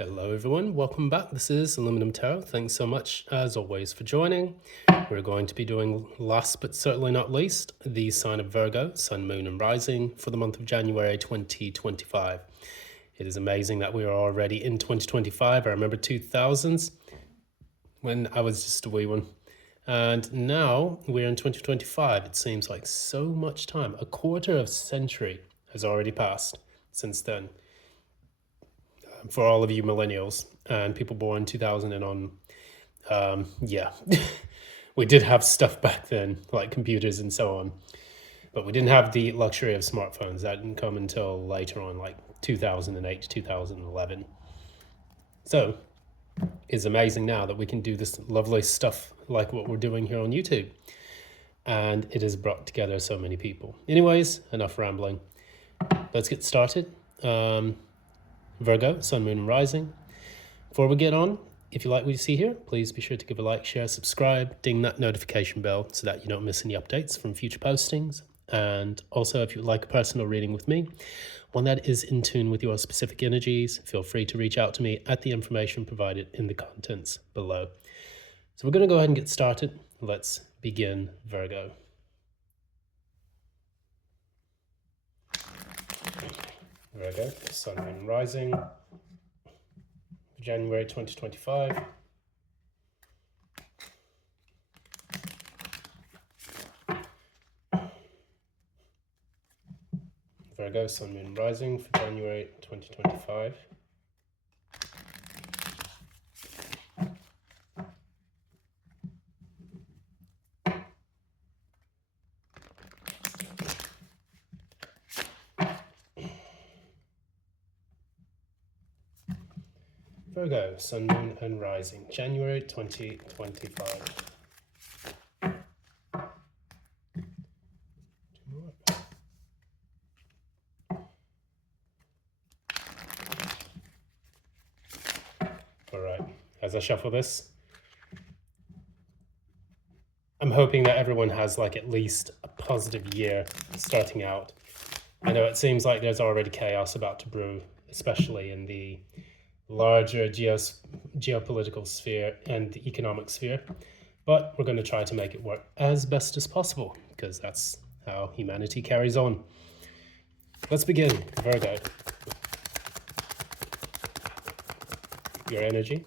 Hello everyone, welcome back. This is Aluminum Tarot. Thanks so much as always for joining. We're going to be doing, last but certainly not least, the sign of Virgo, Sun, Moon and Rising for the month of January 2025. It is amazing that we are already in 2025. I remember 2000s when I was just a wee one. And now we're in 2025. It seems like so much time. A quarter of a century has already passed since then. For all of you millennials and people born 2000 and on, yeah, we did have stuff back then, like computers and so on, but we didn't have the luxury of smartphones. That didn't come until later on, like 2008 to 2011. So it's amazing now that we can do this lovely stuff like what we're doing here on YouTube, and it has brought together so many people. Anyways, enough rambling. Let's get started. Virgo, Sun, Moon, and Rising. Before we get on, if you like what you see here, please be sure to give a like, share, subscribe, ding that notification bell so that you don't miss any updates from future postings. And also, if you'd like a personal reading with me, one that is in tune with your specific energies, feel free to reach out to me at the information provided in the contents below. So we're going to go ahead and get started. Let's begin, Virgo. Virgo, Sun, Moon, Rising, January 2025. Virgo, Sun, Moon, Rising for January 2025. Virgo, Sun, Moon and Rising, January 2025. All right, as I shuffle this, I'm hoping that everyone has like at least a positive year starting out. I know it seems like there's already chaos about to brew, especially in the larger geopolitical sphere and the economic sphere, but we're going to try to make it work as best as possible because that's how humanity carries on. Let's begin, Virgo. Your energy.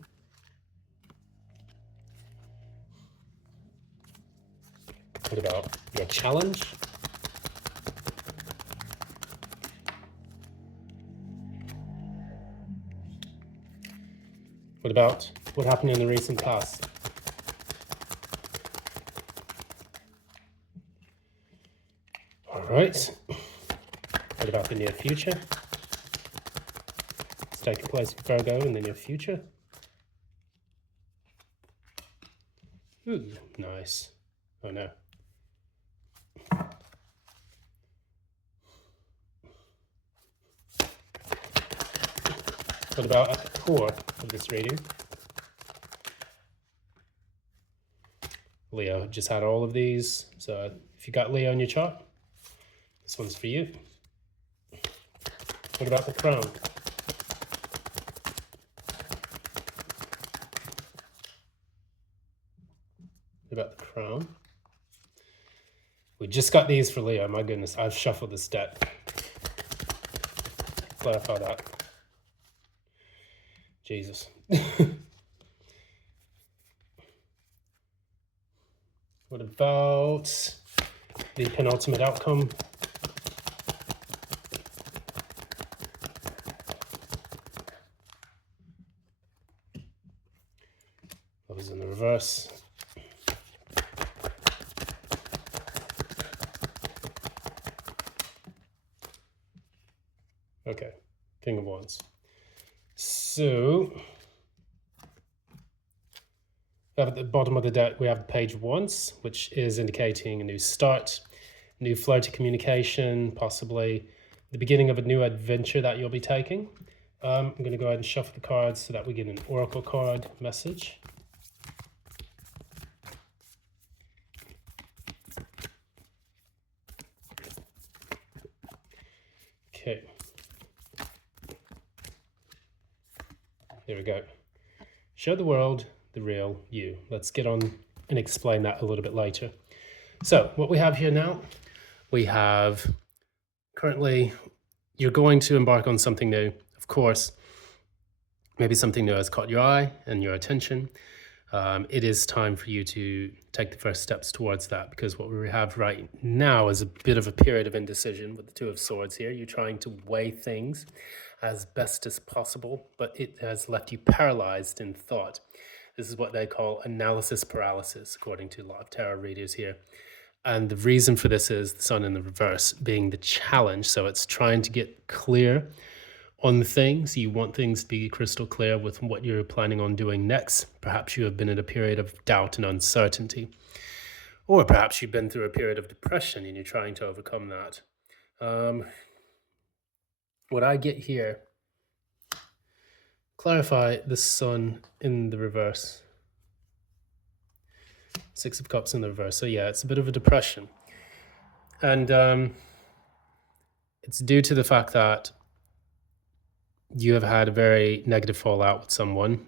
What about your challenge? What about what happened in the recent past? All right. What about the near future? What's taking place with Virgo in the near future? Ooh, nice. Oh no. What about at the core of this reading? Leo just had all of these, so if you got Leo in your chart, this one's for you. What about the crown? What about the crown? We just got these for Leo, my goodness, I've shuffled this deck. Clarify that. Jesus. What about the penultimate outcome? That was in the reverse. Okay, King of Wands. So, at the bottom of the deck, we have page once, which is indicating a new start, new flow to communication, possibly the beginning of a new adventure that you'll be taking. I'm going to go ahead and shuffle the cards so that we get an oracle card message. Okay. Here we go. Show the world the real you. Let's get on and explain that a little bit later. So what we have here now, we have currently, you're going to embark on something new. Of course, maybe something new has caught your eye and your attention. It is time for you to take the first steps towards that, because what we have right now is a bit of a period of indecision with the Two of Swords here. You're trying to weigh things as best as possible, but it has left you paralyzed in thought. This is what they call analysis paralysis, according to a lot of tarot readers here. And the reason for this is the Sun in the reverse being the challenge. So it's trying to get clear on the things. You want things to be crystal clear with what you're planning on doing next. Perhaps you have been in a period of doubt and uncertainty, or perhaps you've been through a period of depression and you're trying to overcome that. What I get here, clarify the Sun in the reverse. Six of Cups in the reverse. So yeah, it's a bit of a depression. And it's due to the fact that you have had a very negative fallout with someone.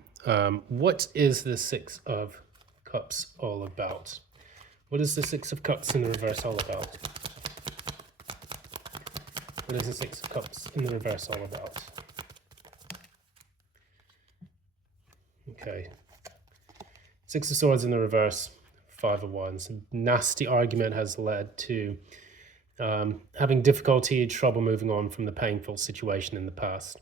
What is the Six of Cups all about? What is the Six of Cups in the reverse all about? What is the Six of Cups in the reverse all about? Okay. Six of Swords in the reverse, Five of Wands. A nasty argument has led to having difficulty, trouble moving on from the painful situation in the past.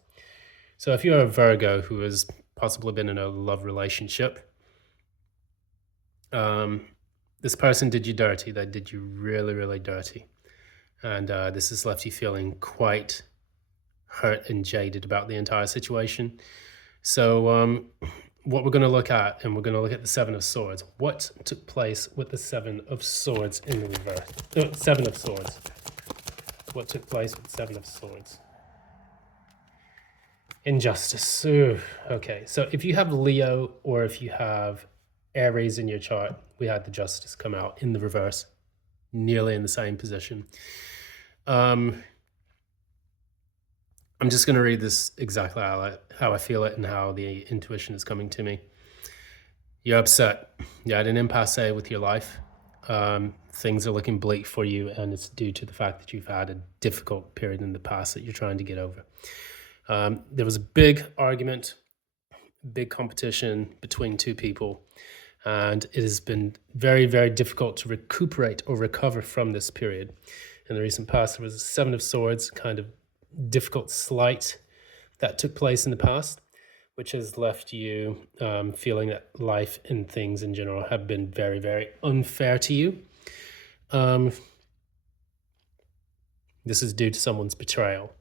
So if you're a Virgo who has possibly been in a love relationship, this person did you dirty. They did you really, really dirty. And this has left you feeling quite hurt and jaded about the entire situation. So what we're going to look at, and we're going to look at the Seven of Swords. What took place with the Seven of Swords in the reverse? Seven of Swords. What took place with the Seven of Swords? Injustice. Ooh, okay, so if you have Leo or if you have Aries in your chart, we had the Justice come out in the reverse, nearly in the same position. I'm just going to read this exactly how I feel it and how the intuition is coming to me. You're upset. You had an impasse with your life. Things are looking bleak for you, and it's due to the fact that you've had a difficult period in the past that you're trying to get over. There was a big argument, big competition between two people, and it has been very, very difficult to recuperate or recover from this period. In the recent past, there was a Seven of Swords, kind of difficult slight that took place in the past, which has left you feeling that life and things in general have been very, very unfair to you. This is due to someone's betrayal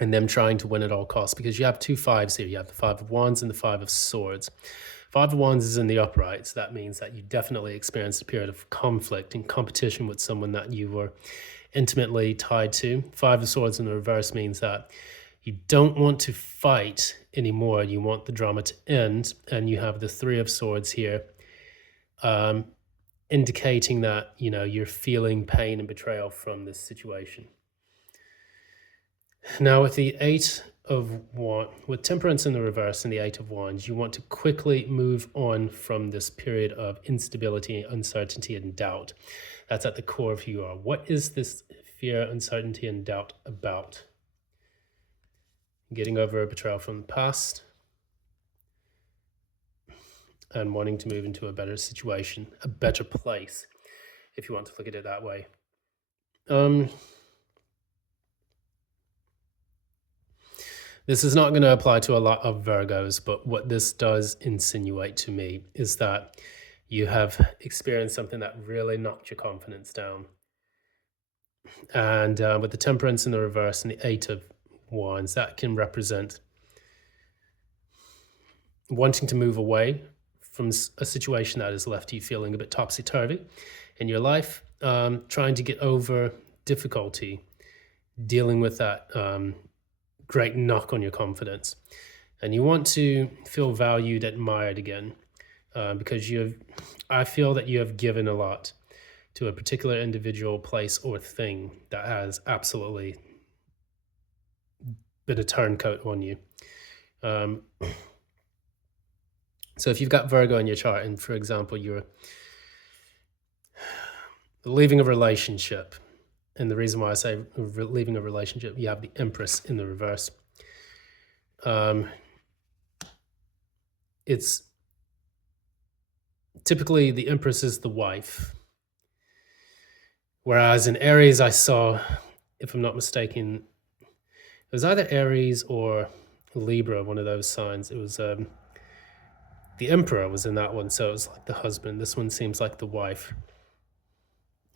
and them trying to win at all costs, because you have two fives here. You have the Five of Wands and the Five of Swords. Five of Wands is in the upright, so that means that you definitely experienced a period of conflict and competition with someone that you were intimately tied to. Five of Swords in the reverse means that you don't want to fight anymore. You want the drama to end. And you have the Three of Swords here, indicating that, you know, you're feeling pain and betrayal from this situation. Now with the Eight of Wands, with Temperance in the reverse and the Eight of Wands, you want to quickly move on from this period of instability, uncertainty, and doubt. That's at the core of who you are. What is this fear, uncertainty, and doubt about? Getting over a betrayal from the past and wanting to move into a better situation, a better place, if you want to look at it that way. This is not going to apply to a lot of Virgos, but what this does insinuate to me is that you have experienced something that really knocked your confidence down. And with the Temperance in the reverse and the Eight of Wands, that can represent wanting to move away from a situation that has left you feeling a bit topsy-turvy in your life, trying to get over difficulty, dealing with that great knock on your confidence. And you want to feel valued, admired again, because I feel that you have given a lot to a particular individual, place, or thing that has absolutely been a turncoat on you. Um, so if you've got Virgo in your chart, and for example, you're leaving a relationship, and the reason why I say leaving a relationship, you have the Empress in the reverse. It's typically the Empress is the wife. Whereas in Aries, I saw, if I'm not mistaken, it was either Aries or Libra, one of those signs. It was the Emperor was in that one, so it was like the husband. This one seems like the wife.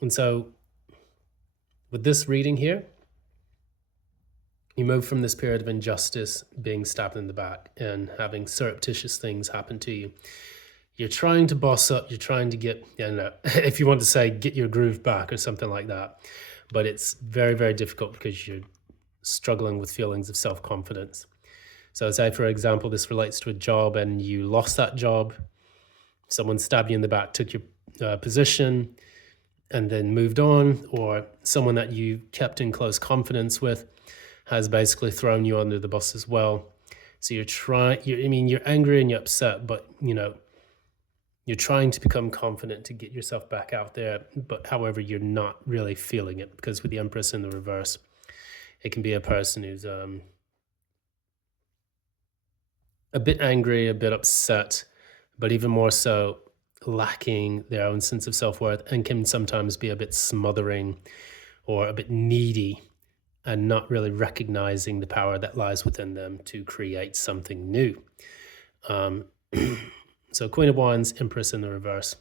And so with this reading here, you move from this period of injustice, being stabbed in the back, and having surreptitious things happen to you. You're trying to boss up, you're trying to get, if you want to say, get your groove back or something like that. But it's very, very difficult because you're struggling with feelings of self-confidence. So say, for example, this relates to a job and you lost that job. Someone stabbed you in the back, took your position, and then moved on, or someone that you kept in close confidence with has basically thrown you under the bus as well. So you're angry and you're upset, but you're trying to become confident to get yourself back out there, but however, you're not really feeling it, because with the Empress in the reverse, it can be a person who's a bit angry, a bit upset, but even more so lacking their own sense of self-worth, and can sometimes be a bit smothering or a bit needy and not really recognizing the power that lies within them to create something new. So Queen of Wands, Empress in the reverse.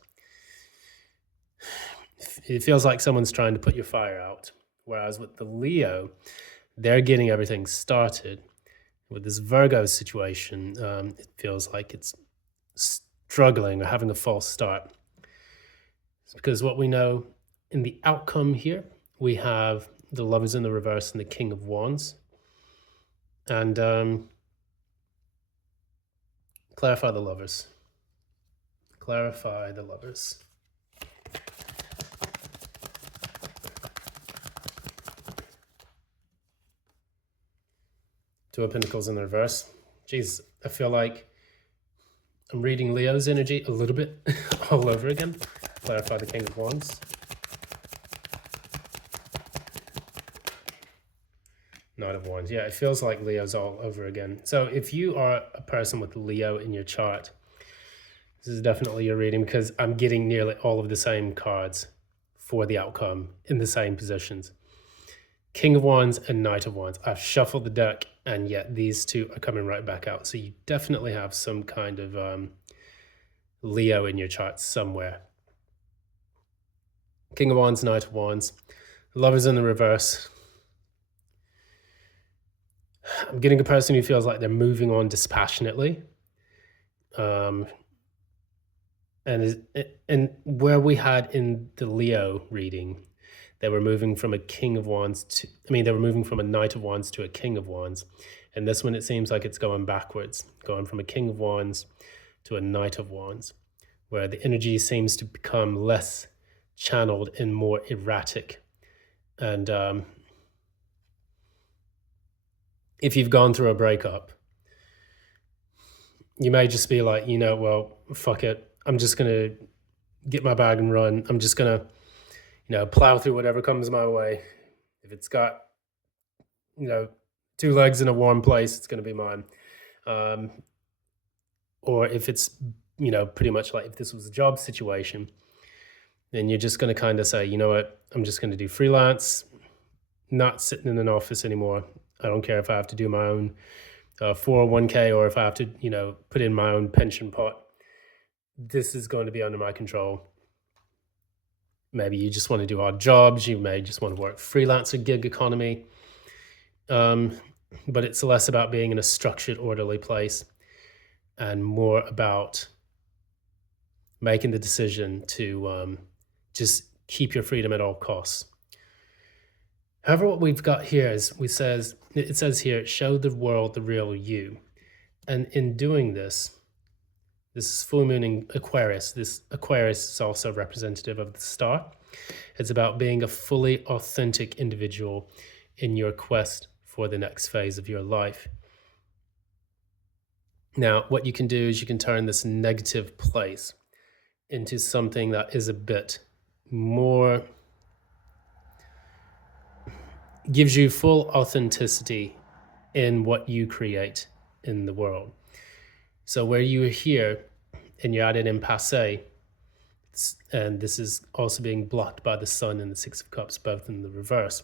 It feels like someone's trying to put your fire out. Whereas with the Leo, they're getting everything started. With this Virgo situation, it feels like it's struggling or having a false start. It's because what we know in the outcome here, we have the Lovers in the reverse and the King of Wands. And clarify the Lovers. Clarify the Lovers. Two of Pentacles in the reverse. Jeez, I feel like I'm reading Leo's energy a little bit all over again. Clarify the King of Wands. Knight of Wands. Yeah, it feels like Leo's all over again. So if you are a person with Leo in your chart, this is definitely your reading, because I'm getting nearly all of the same cards for the outcome in the same positions. King of Wands and Knight of Wands. I've shuffled the deck, and yet these two are coming right back out. So you definitely have some kind of Leo in your chart somewhere. King of Wands, Knight of Wands. Lovers in the reverse. I'm getting a person who feels like they're moving on dispassionately. And where we had in the Leo reading, they were moving from a King of Wands to, they were moving from a Knight of Wands to a King of Wands. And this one, it seems like it's going backwards, going from a King of Wands to a Knight of Wands, where the energy seems to become less channeled and more erratic. And if you've gone through a breakup, you may just be like, well, fuck it. I'm just going to get my bag and run. I'm just going to, plow through whatever comes my way. If it's got, two legs in a warm place, it's going to be mine. Or if it's, pretty much like if this was a job situation, then you're just going to kind of say, you know what, I'm just going to do freelance, not sitting in an office anymore. I don't care if I have to do my own 401k or if I have to, put in my own pension pot. This is going to be under my control. Maybe you just want to do odd jobs. You may just want to work freelance or gig economy. But it's less about being in a structured, orderly place and more about making the decision to just keep your freedom at all costs. However, what we've got here is it says here, show the world the real you. And in doing this is full moon in Aquarius. This Aquarius is also representative of the star. It's about being a fully authentic individual in your quest for the next phase of your life. Now, what you can do is you can turn this negative place into something that is a bit more, gives you full authenticity in what you create in the world. So where you are here and you're at it in passé, and this is also being blocked by the sun and the Six of Cups, both in the reverse.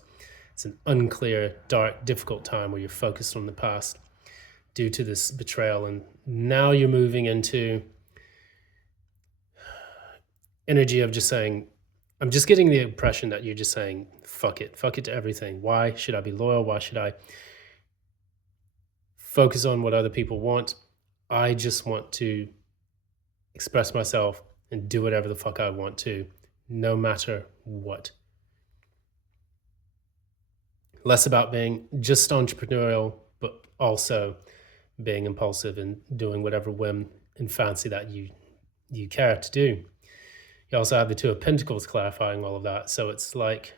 It's an unclear, dark, difficult time where you're focused on the past due to this betrayal. And now you're moving into energy of just saying, I'm just getting the impression that you're just saying, fuck it to everything. Why should I be loyal? Why should I focus on what other people want? I just want to express myself and do whatever the fuck I want to, no matter what. Less about being just entrepreneurial, but also being impulsive and doing whatever whim and fancy that you care to do. You also have the Two of Pentacles clarifying all of that. So it's like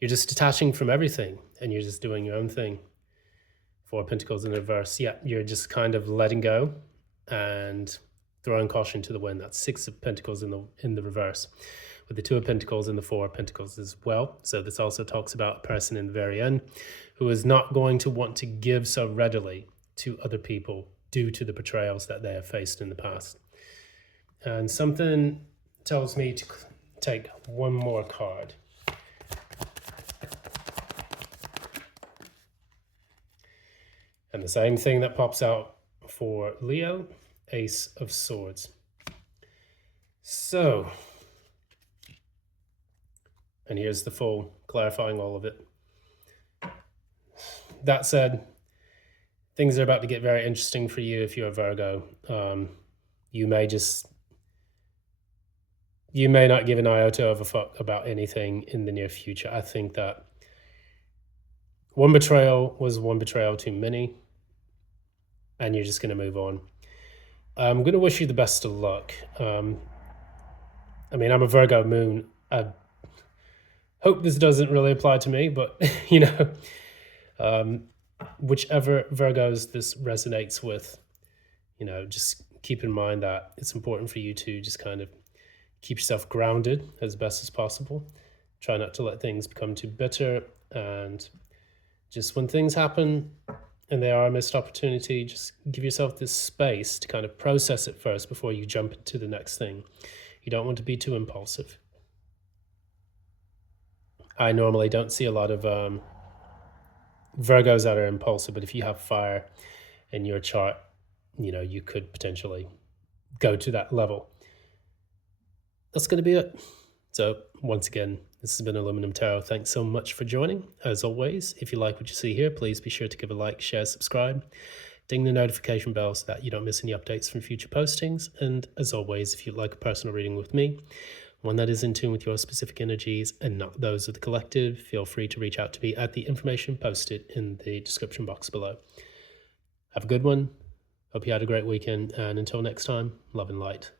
you're just detaching from everything and you're just doing your own thing. Four of Pentacles in the reverse. Yeah, you're just kind of letting go and throwing caution to the wind. That's Six of Pentacles in the reverse, with the Two of Pentacles and the Four of Pentacles as well. So this also talks about a person in the very end who is not going to want to give so readily to other people due to the betrayals that they have faced in the past. And something tells me to take one more card. And the same thing that pops out for Leo, Ace of Swords. So, and here's the Fool, clarifying all of it. That said, things are about to get very interesting for you if you're a Virgo. You may not give an iota of a fuck about anything in the near future. I think that one betrayal was one betrayal too many, and you're just going to move on. I'm going to wish you the best of luck. I mean, I'm a Virgo moon. I hope this doesn't really apply to me, but, you know, whichever Virgos this resonates with, you know, just keep in mind that it's important for you to just kind of keep yourself grounded as best as possible. Try not to let things become too bitter, and just when things happen and they are a missed opportunity, just give yourself this space to kind of process it first before you jump into the next thing. You don't want to be too impulsive. I normally don't see a lot of Virgos that are impulsive, but if you have fire in your chart, you know, you could potentially go to that level. That's going to be it. So once again, this has been Aluminum Tarot. Thanks so much for joining. As always, if you like what you see here, please be sure to give a like, share, subscribe, ding the notification bell so that you don't miss any updates from future postings. And as always, if you'd like a personal reading with me, one that is in tune with your specific energies and not those of the collective, feel free to reach out to me at the information posted in the description box below. Have a good one. Hope you had a great weekend, and until next time, love and light.